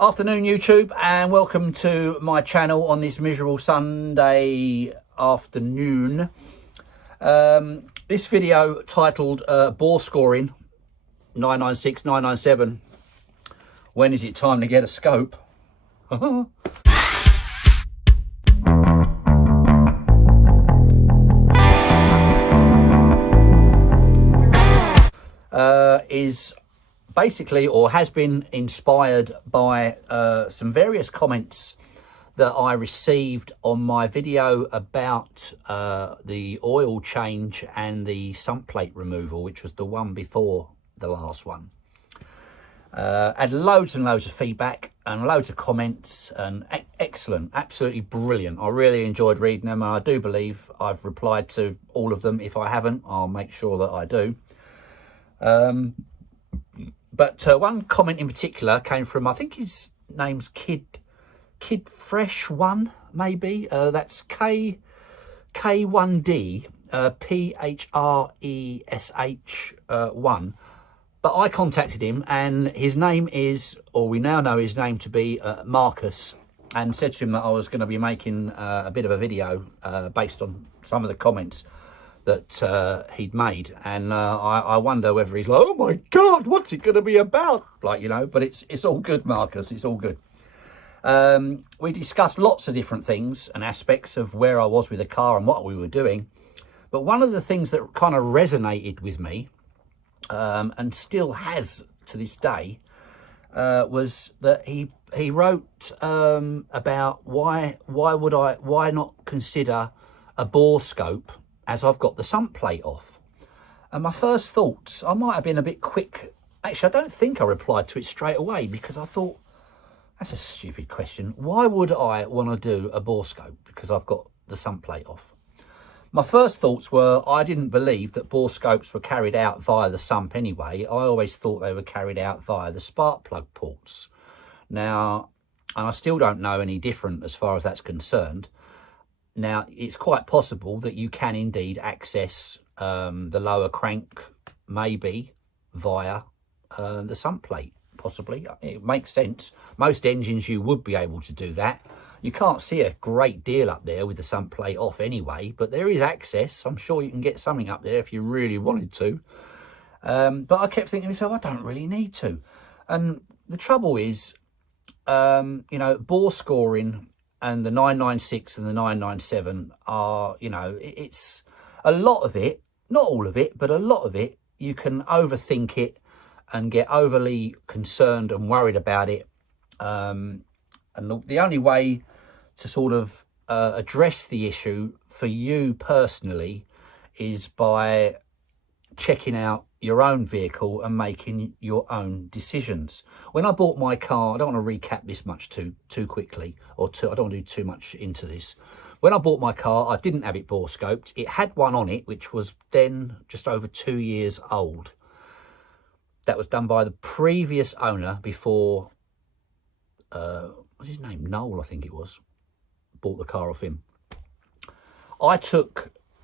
Afternoon YouTube, and welcome to my channel on this miserable Sunday afternoon. This video titled bore scoring 996, 997. When is it time to get a scope? Is basically, or has been inspired by some various comments that I received on my video about the oil change and the sump plate removal, which was the one before the last one. Had loads and loads of feedback and loads of comments, and excellent, absolutely brilliant. I really enjoyed reading them, and I do believe I've replied to all of them. If I haven't, I'll make sure that I do. But one comment in particular came from, I think his name's Kid Fresh One, maybe. That's K1D PHRESH 1. But I contacted him, and his name is, or we now know his name to be Marcus, and said to him that I was going to be making a bit of a video based on some of the comments that he'd made. And I wonder whether he's like, oh my God, what's it going to be about? Like, you know, but it's all good, Marcus, it's all good. We discussed lots of different things and aspects of where I was with the car and what we were doing. But one of the things that kind of resonated with me, and still has to this day, was that he wrote about why not consider a bore scope, as I've got the sump plate off. And my first thoughts, I might have been a bit quick. Actually, I don't think I replied to it straight away, because I thought, that's a stupid question. Why would I want to do a bore scope because I've got the sump plate off? My first thoughts were, I didn't believe that bore scopes were carried out via the sump anyway. I always thought they were carried out via the spark plug ports. Now, and I still don't know any different as far as that's concerned. Now, it's quite possible that you can indeed access the lower crank, maybe via the sump plate, possibly. It makes sense. Most engines you would be able to do that. You can't see a great deal up there with the sump plate off anyway, but there is access. I'm sure you can get something up there if you really wanted to. But I kept thinking to myself, I don't really need to. And the trouble is, you know, bore scoring and the 996 and the 997 are, you know, it's a lot of it, not all of it, but a lot of it, you can overthink it and get overly concerned and worried about it. And the only way to sort of address the issue for you personally is by checking out your own vehicle and making your own decisions. When I bought my car, I don't want to recap this much too quickly, I don't want to do too much into this. When I bought my car, I didn't have it bore scoped. It had one on it, which was then just over 2 years old. That was done by the previous owner before, what's his name? Noel, I think it was. Bought the car off him. I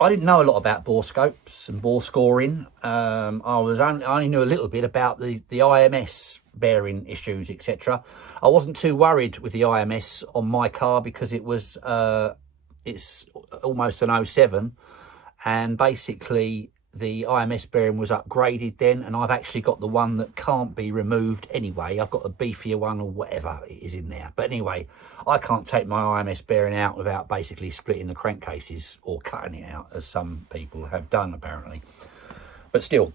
didn't know a lot about bore scopes and bore scoring. I only knew a little bit about the IMS bearing issues, etc. I wasn't too worried with the IMS on my car because it was it's almost an 07, and basically the IMS bearing was upgraded then, and I've actually got the one that can't be removed anyway. I've got a beefier one or whatever it is in there. But anyway, I can't take my IMS bearing out without basically splitting the crankcases or cutting it out, as some people have done apparently. But still,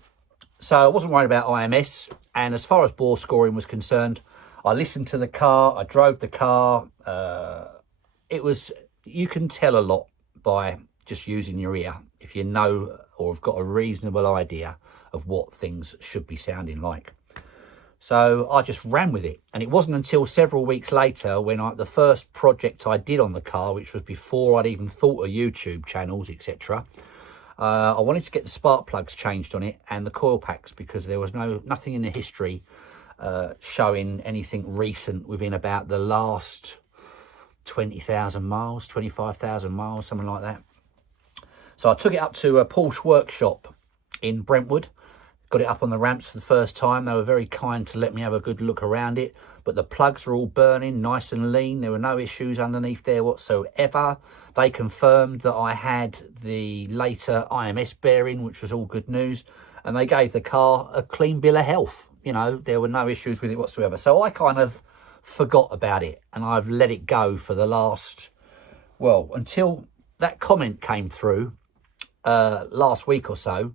so I wasn't worried about IMS. And as far as bore scoring was concerned, I listened to the car, I drove the car. You can tell a lot by just using your ear if you know or have got a reasonable idea of what things should be sounding like. So I just ran with it. And it wasn't until several weeks later when the first project I did on the car, which was before I'd even thought of YouTube channels, etc. I wanted to get the spark plugs changed on it and the coil packs, because there was nothing in the history showing anything recent within about the last 20,000 miles, 25,000 miles, something like that. So I took it up to a Porsche workshop in Brentwood, got it up on the ramps for the first time. They were very kind to let me have a good look around it, but the plugs were all burning nice and lean. There were no issues underneath there whatsoever. They confirmed that I had the later IMS bearing, which was all good news, and they gave the car a clean bill of health. You know, there were no issues with it whatsoever. So I kind of forgot about it, and I've let it go for the last, well, until that comment came through last week or so.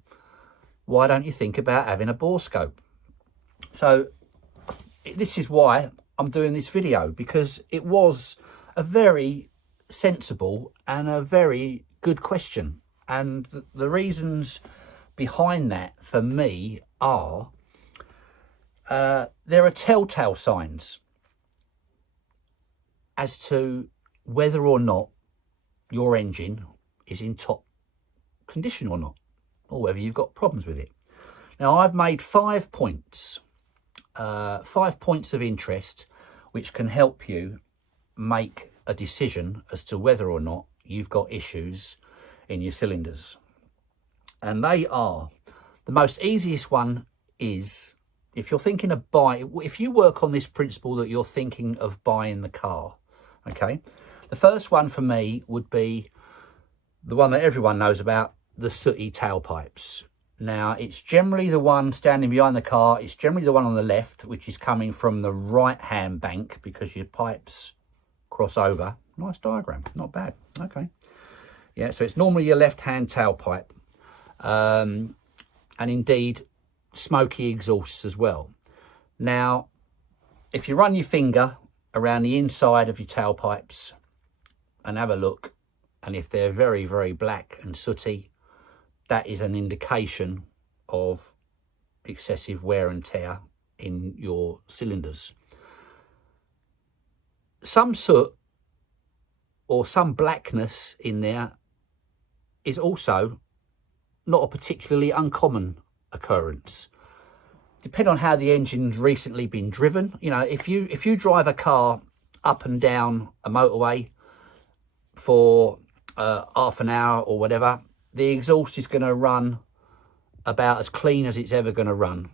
Why don't you think about having a bore scope? So this is why I'm doing this video, because it was a very sensible and a very good question. And the reasons behind that for me are, there are telltale signs as to whether or not your engine is in top condition or not, or whether you've got problems with it. Now, I've made 5 points, 5 points of interest, which can help you make a decision as to whether or not you've got issues in your cylinders. And they are, the most easiest one is, if you're thinking of if you work on this principle that you're thinking of buying the car, okay? The first one for me would be the one that everyone knows about, the sooty tailpipes. Now, it's generally the one standing behind the car. It's generally the one on the left, which is coming from the right-hand bank, because your pipes cross over. Nice diagram, not bad. Okay. Yeah, so it's normally your left-hand tailpipe. And indeed, smoky exhausts as well. Now, if you run your finger around the inside of your tailpipes and have a look, and if they're very, very black and sooty, that is an indication of excessive wear and tear in your cylinders. Some soot or some blackness in there is also not a particularly uncommon occurrence. Depending on how the engine's recently been driven. You know, if you drive a car up and down a motorway for half an hour or whatever, the exhaust is going to run about as clean as it's ever going to run.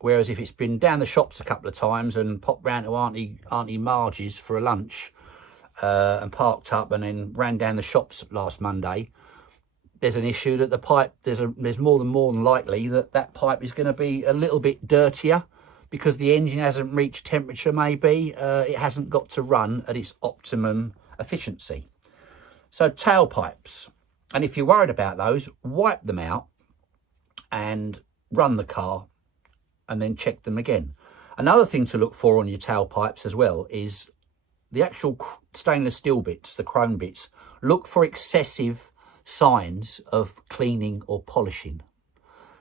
Whereas if it's been down the shops a couple of times and popped round to Auntie Marge's for a lunch and parked up and then ran down the shops last Monday, there's an issue that the pipe, there's more than likely that pipe is going to be a little bit dirtier, because the engine hasn't reached temperature maybe. It hasn't got to run at its optimum efficiency. So tailpipes. And if you're worried about those, wipe them out and run the car and then check them again. Another thing to look for on your tailpipes as well is the actual stainless steel bits, the chrome bits. Look for excessive signs of cleaning or polishing.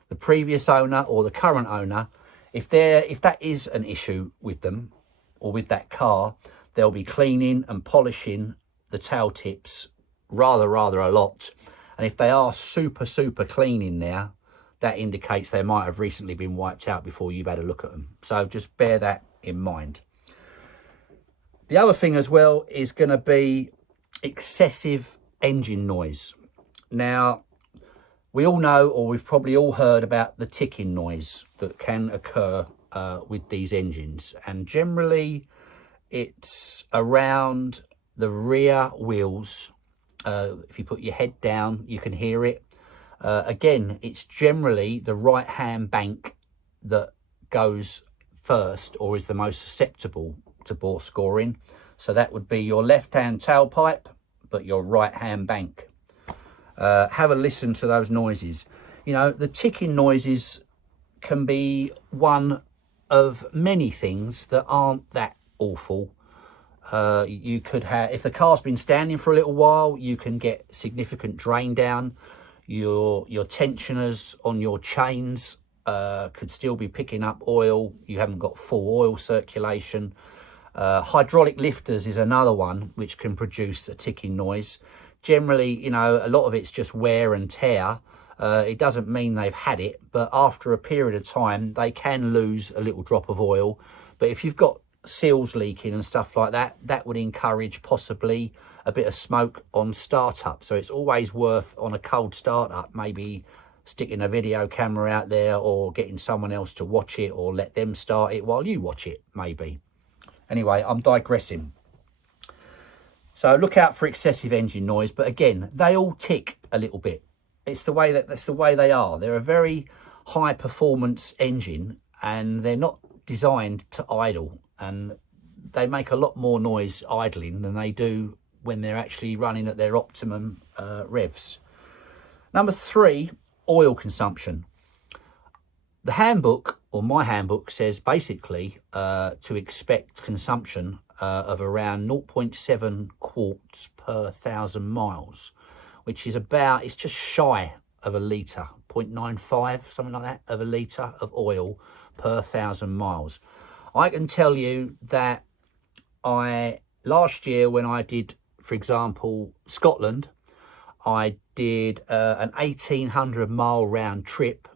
The previous owner or the current owner, if that is an issue with them or with that car, they'll be cleaning and polishing the tail tips rather a lot. And if they are super clean in there, that indicates they might have recently been wiped out before you've had a look at them. So just bear that in mind. The other thing as well is going to be excessive engine noise. Now, we all know, or we've probably all heard about the ticking noise that can occur with these engines. And generally, it's around the rear wheels. If you put your head down, you can hear it. Again, it's generally the right-hand bank that goes first or is the most susceptible to bore scoring. So that would be your left-hand tailpipe, but your right-hand bank. Have a listen to those noises. You know, the ticking noises can be one of many things that aren't that awful. You could have, if the car's been standing for a little while, you can get significant drain down. Your tensioners on your chains could still be picking up oil. You haven't got full oil circulation. Hydraulic lifters is another one which can produce a ticking noise. Generally, you know, a lot of it's just wear and tear. It doesn't mean they've had it, but after a period of time, they can lose a little drop of oil. But if you've got seals leaking and stuff like that, that would encourage possibly a bit of smoke on startup. So it's always worth, on a cold startup, maybe sticking a video camera out there or getting someone else to watch it, or let them start it while you watch it, maybe. Anyway, I'm digressing. So look out for excessive engine noise, but again, they all tick a little bit. That's the way they are. They're a very high performance engine, and they're not designed to idle, and they make a lot more noise idling than they do when they're actually running at their optimum revs. Number 3, oil consumption. The handbook, or my handbook, says basically to expect consumption of around 0.7 quarts per 1,000 miles, which is about, it's just shy of a litre, 0.95, something like that, of a litre of oil per 1,000 miles. I can tell you that last year when I did, for example, Scotland, I did an 1,800 mile round trip,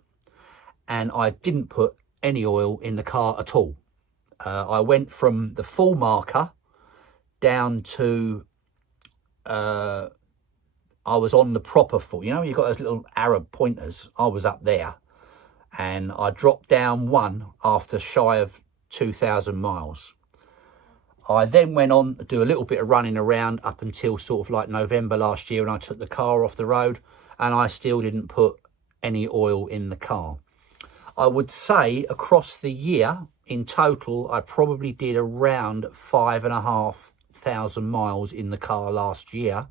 and I didn't put any oil in the car at all. I went from the full marker down to, I was on the proper full. You know, you've got those little Arab pointers. I was up there, and I dropped down 1 after shy of 2,000 miles. I then went on to do a little bit of running around up until sort of like November last year, and I took the car off the road, and I still didn't put any oil in the car. I would say across the year in total, I probably did around 5,500 miles in the car last year.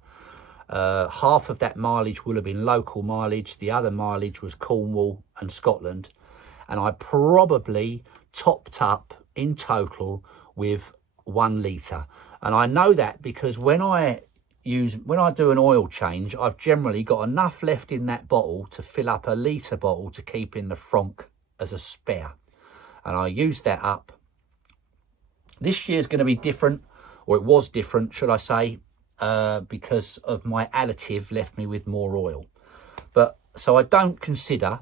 Half of that mileage will have been local mileage. The other mileage was Cornwall and Scotland. And I probably topped up in total with 1 litre. And I know that because when I do an oil change, I've generally got enough left in that bottle to fill up a litre bottle to keep in the frunk as a spare. And I used that up. This year's going to be different, or it was different, should I say, because of my additive left me with more oil. But so I don't consider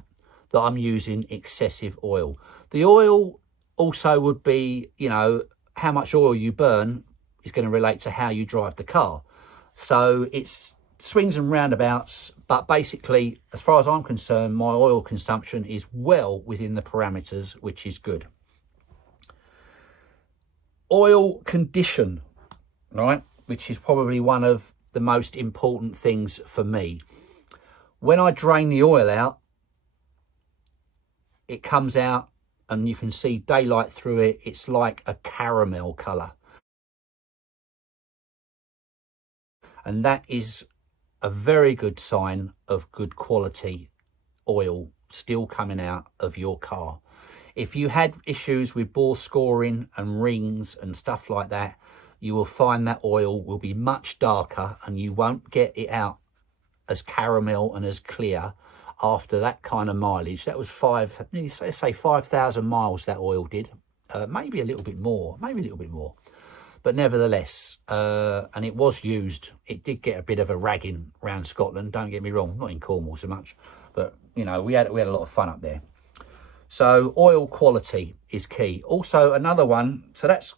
that I'm using excessive oil. The oil also would be, you know, how much oil you burn is going to relate to how you drive the car. So it's swings and roundabouts, but basically, as far as I'm concerned, my oil consumption is well within the parameters, which is good. Oil condition, right, which is probably one of the most important things for me. When I drain the oil out, it comes out and you can see daylight through it. It's like a caramel colour. And that is a very good sign of good quality oil still coming out of your car. If you had issues with bore scoring and rings and stuff like that, you will find that oil will be much darker and you won't get it out as caramel and as clear after that kind of mileage. That was let's say 5,000 miles that oil did. Maybe a little bit more, but nevertheless, and it was used. It did get a bit of a ragging around Scotland, don't get me wrong, not in Cornwall so much, but you know, we had a lot of fun up there. So oil quality is key. Also another one, so that's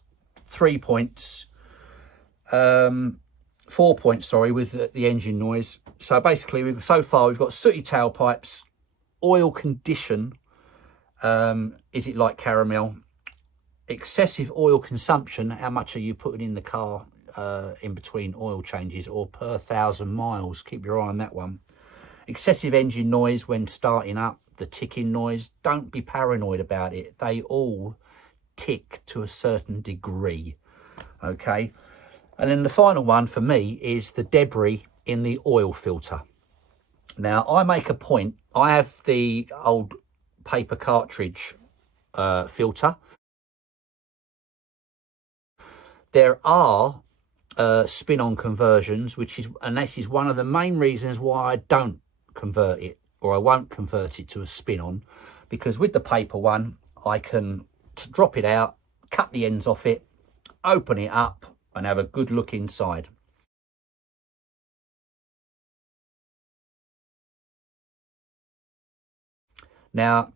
3 points, 4 points, sorry, with the engine noise. So basically, so far we've got sooty tailpipes, oil condition, is it like caramel, excessive oil consumption, how much are you putting in the car in between oil changes or per 1,000 miles, keep your eye on that one. Excessive engine noise when starting up, the ticking noise, don't be paranoid about it. They all tick to a certain degree, okay? And then the final one for me is the debris in the oil filter. Now, I make a point, I have the old paper cartridge filter. There are spin-on conversions, and this is one of the main reasons why I don't convert it, or I won't convert it to a spin-on, because with the paper one, I can drop it out, cut the ends off it, open it up, and have a good look inside. Now,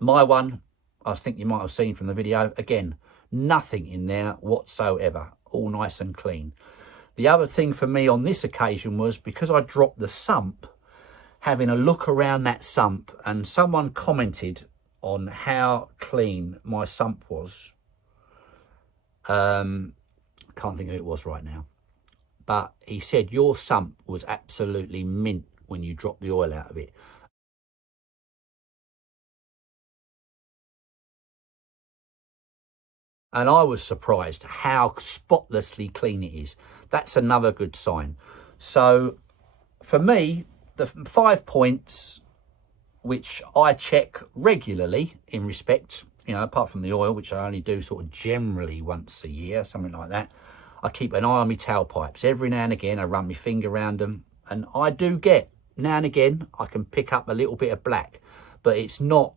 my one, I think you might have seen from the video, again, nothing in there whatsoever, all nice and clean. The other thing for me on this occasion was, because I dropped the sump, having a look around that sump, and someone commented on how clean my sump was. Can't think who it was right now, but he said your sump was absolutely mint when you dropped the oil out of it. And I was surprised how spotlessly clean it is. That's another good sign. So for me, the 5 points which I check regularly in respect, you know, apart from the oil, which I only do sort of generally once a year, something like that. I keep an eye on my tailpipes. Every now and again, I run my finger around them. And I do get, now and again, I can pick up a little bit of black. But it's not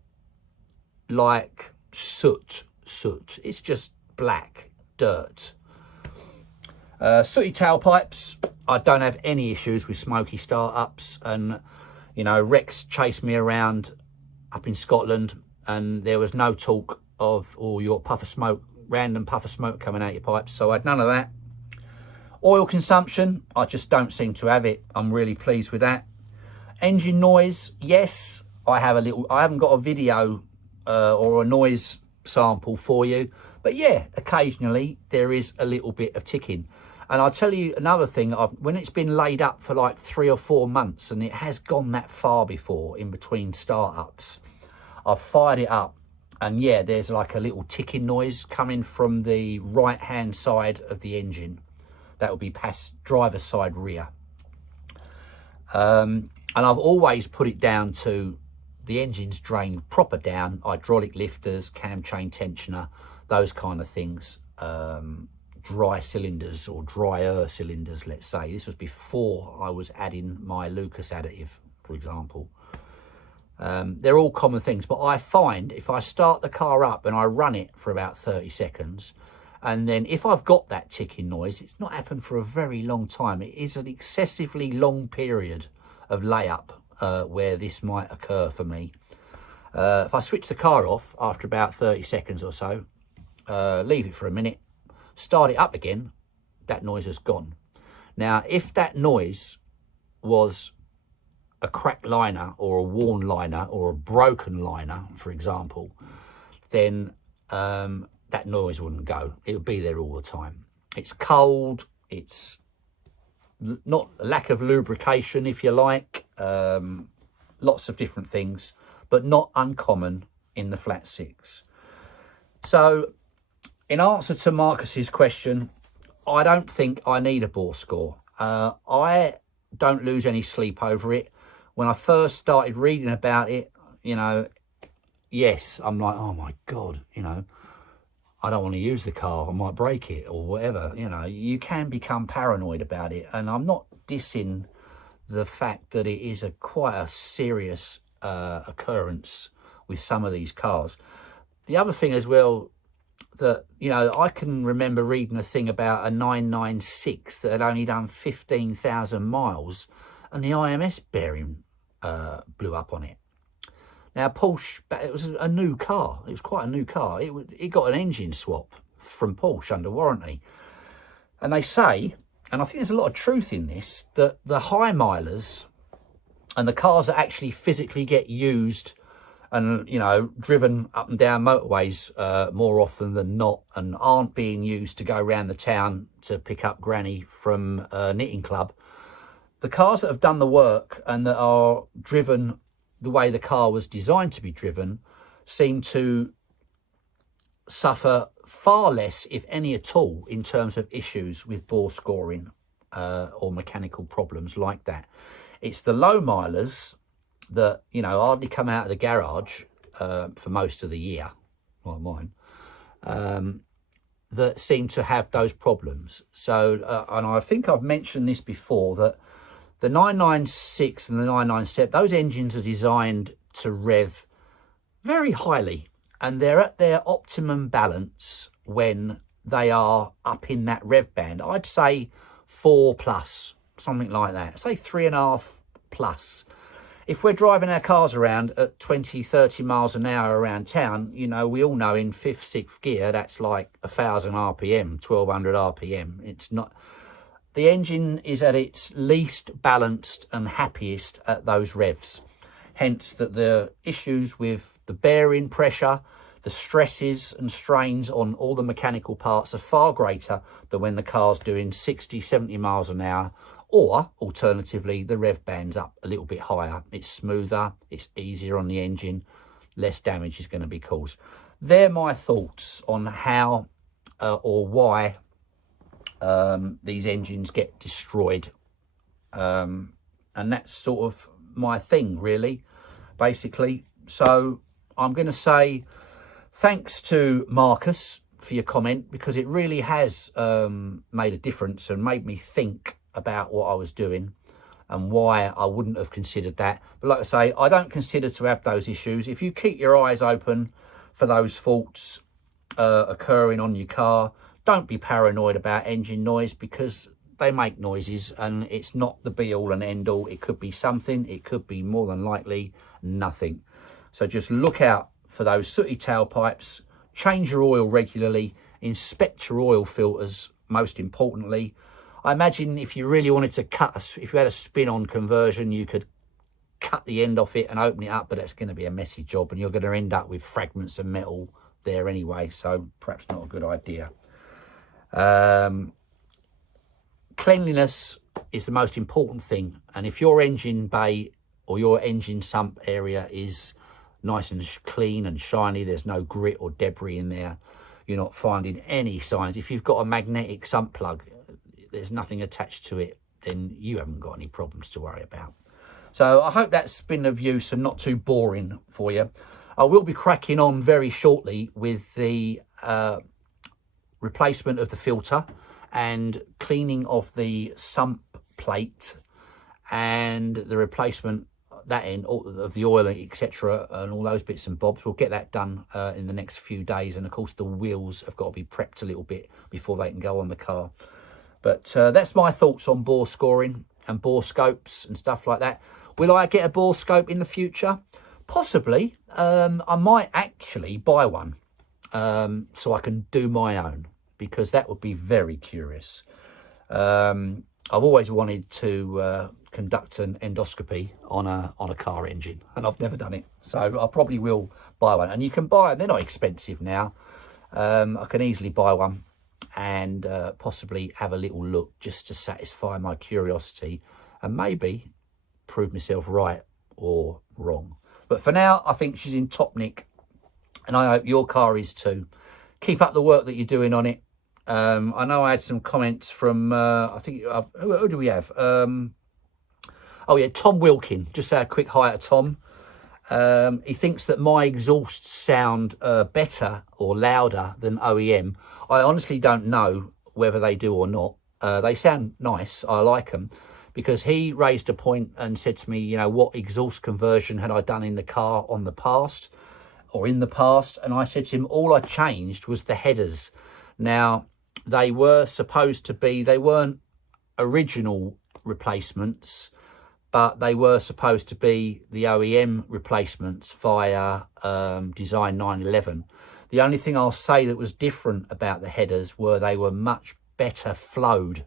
like soot. It's just black dirt. Sooty tailpipes, I don't have any issues with smoky startups. And, you know, Rex chased me around up in Scotland and there was no talk of, oh, your puff of smoke, random puff of smoke coming out your pipes. So I had none of that. Oil consumption, I just don't seem to have it. I'm really pleased with that. Engine noise, yes, I haven't got a video or a noise sample for you, but yeah, occasionally there is a little bit of ticking. And I'll tell you another thing, when it's been laid up for like 3 or 4 months and it has gone that far before in between startups, I've fired it up and yeah, there's like a little ticking noise coming from the right hand side of the engine. That would be past driver's side rear. And I've always put it down to the engine's drained proper down, hydraulic lifters, cam chain tensioner, those kind of things. Dry cylinders or drier cylinders, let's say. This was before I was adding my Lucas additive, for example. They're all common things, but I find if I start the car up and I run it for about 30 seconds, and then if I've got that ticking noise, it's not happened for a very long time. It is an excessively long period of layup where this might occur for me. If I switch the car off after about 30 seconds or so, leave it for a minute, start it up again, that noise has gone. Now, if that noise was a cracked liner or a worn liner or a broken liner, for example, then that noise wouldn't go. It would be there all the time. It's cold, it's not a lack of lubrication, if you like, lots of different things, but not uncommon in the flat six. So in answer to Marcus's question, I don't think I need a bore score. I don't lose any sleep over it. When I first started reading about it, you know, yes, I'm like, oh my God, you know, I don't want to use the car, I might break it or whatever. You know, you can become paranoid about it. And I'm not dissing the fact that it is quite a serious occurrence with some of these cars. The other thing as well, that, you know, I can remember reading a thing about a 996 that had only done 15,000 miles and the IMS bearing blew up on it. Now, Porsche, it was a new car. It was quite a new car. It got an engine swap from Porsche under warranty. And they say, and I think there's a lot of truth in this, that the high milers and the cars that actually physically get used and, you know, driven up and down motorways more often than not and aren't being used to go around the town to pick up granny from a knitting club, the cars that have done the work and that are driven the way the car was designed to be driven seem to suffer far less, if any at all, in terms of issues with bore scoring or mechanical problems like that. It's the low milers that, you know, hardly come out of the garage for most of the year, like mine, that seem to have those problems. So, and I think I've mentioned this before, that the 996 and the 997, those engines are designed to rev very highly, and they're at their optimum balance when they are up in that rev band. I'd say 4 plus, something like that. Say 3.5 plus. If we're driving our cars around at 20, 30 miles an hour around town, you know, we all know in 5th, 6th gear, that's like 1,000 RPM, 1,200 RPM. It's not, the engine is at its least balanced and happiest at those revs. Hence that the issues with the bearing pressure, the stresses and strains on all the mechanical parts are far greater than when the car's doing 60, 70 miles an hour, or alternatively, the rev band's up a little bit higher. It's smoother, it's easier on the engine, less damage is going to be caused. They're my thoughts on how or why these engines get destroyed. And that's sort of my thing, really, basically. So I'm going to say thanks to Marcus for your comment, because it really has made a difference and made me think about what I was doing and why I wouldn't have considered that. But like I say, I don't consider to have those issues. If you keep your eyes open for those faults occurring on your car, don't be paranoid about engine noise, because they make noises and it's not the be all and end all. It could be something, it could be more than likely nothing. So just look out for those sooty tailpipes, change your oil regularly, inspect your oil filters most importantly. I imagine if you really wanted to if you had a spin-on conversion, you could cut the end off it and open it up, but that's going to be a messy job and you're going to end up with fragments of metal there anyway, so perhaps not a good idea. Cleanliness is the most important thing, and if your engine bay or your engine sump area is nice and clean and shiny, there's no grit or debris in there, you're not finding any signs. If you've got a magnetic sump plug, there's nothing attached to it, then you haven't got any problems to worry about. So I hope that's been of use and not too boring for you. I will be cracking on very shortly with the replacement of the filter and cleaning of the sump plate and the replacement that end of the oil, etc., and all those bits and bobs. We'll get that done in the next few days, and of course the wheels have got to be prepped a little bit before they can go on the car. But that's my thoughts on bore scoring and bore scopes and stuff like that. Will I get a bore scope in the future? Possibly. I might actually buy one so I can do my own, because that would be very curious. I've always wanted to conduct an endoscopy on a car engine, and I've never done it. So I probably will buy one. And you can buy them, they're not expensive now. I can easily buy one and possibly have a little look just to satisfy my curiosity and maybe prove myself right or wrong. But for now, I think she's in top nick, and I hope your car is too. Keep up the work that you're doing on it. I know I had some comments from, I think, who do we have? Oh yeah, Tom Wilkin. Just say a quick hi to Tom. He thinks that my exhausts sound better or louder than OEM. I honestly don't know whether they do or not. They sound nice. I like them, because he raised a point and said to me, you know, what exhaust conversion had I done in the car in the past? And I said to him, all I changed was the headers. Now, they were supposed to be, they weren't original replacements, but they were supposed to be the OEM replacements via Design 911. The only thing I'll say that was different about the headers were they were much better flowed.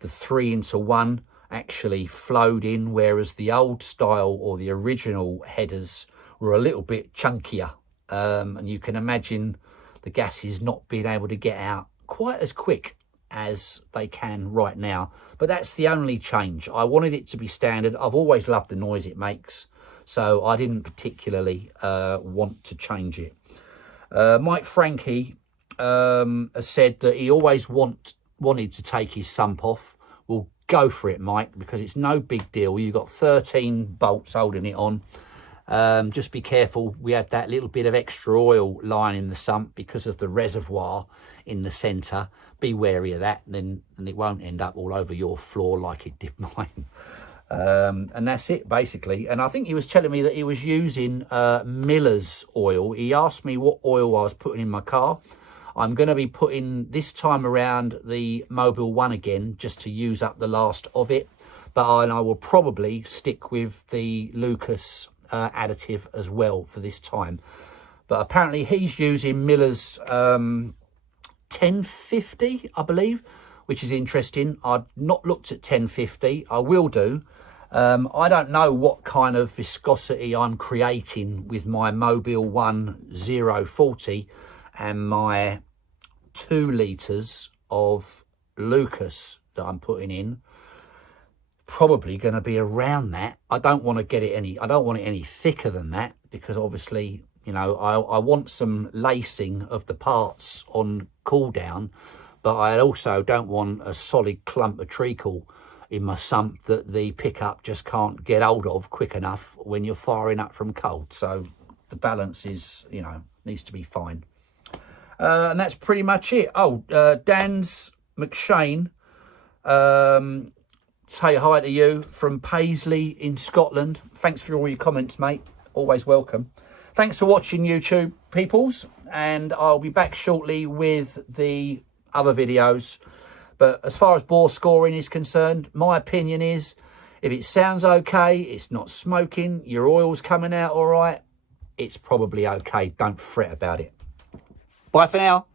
The 3-into-1 actually flowed in, whereas the old style or the original headers were a little bit chunkier. And you can imagine the gases not being able to get out quite as quick as they can right now. But that's the only change. I wanted it to be standard. I've always loved the noise it makes, so I didn't particularly want to change it. Mike Frankie has said that he always wanted to take his sump off. Well, go for it, Mike, because it's no big deal. You've got 13 bolts holding it on. Just be careful. We have that little bit of extra oil lining the sump because of the reservoir in the centre. Be wary of that, and it won't end up all over your floor like it did mine. And that's it, basically. And I think he was telling me that he was using Miller's oil. He asked me what oil I was putting in my car. I'm going to be putting, this time around, the Mobile 1 again, just to use up the last of it. But I will probably stick with the Lucas additive as well for this time. But apparently he's using Miller's 1050, I believe, which is interesting. I've not looked at 1050. I will do. I don't know what kind of viscosity I'm creating with my Mobile 1 040 and my 2 litres of Lucas that I'm putting in. Probably going to be around that. I don't want it any thicker than that, because obviously, you know, I want some lacing of the parts on cool down, but I also don't want a solid clump of treacle in my sump that the pickup just can't get hold of quick enough when you're firing up from cold. So the balance is, you know, needs to be fine. And that's pretty much it. Oh, Dan's McShane, say hi to you from Paisley in Scotland. Thanks for all your comments, mate. Always welcome. Thanks for watching, YouTube peoples, and I'll be back shortly with the other videos. But as far as bore scoring is concerned, my opinion is, if it sounds okay, it's not smoking, your oil's coming out all right, it's probably okay. Don't fret about it. Bye for now.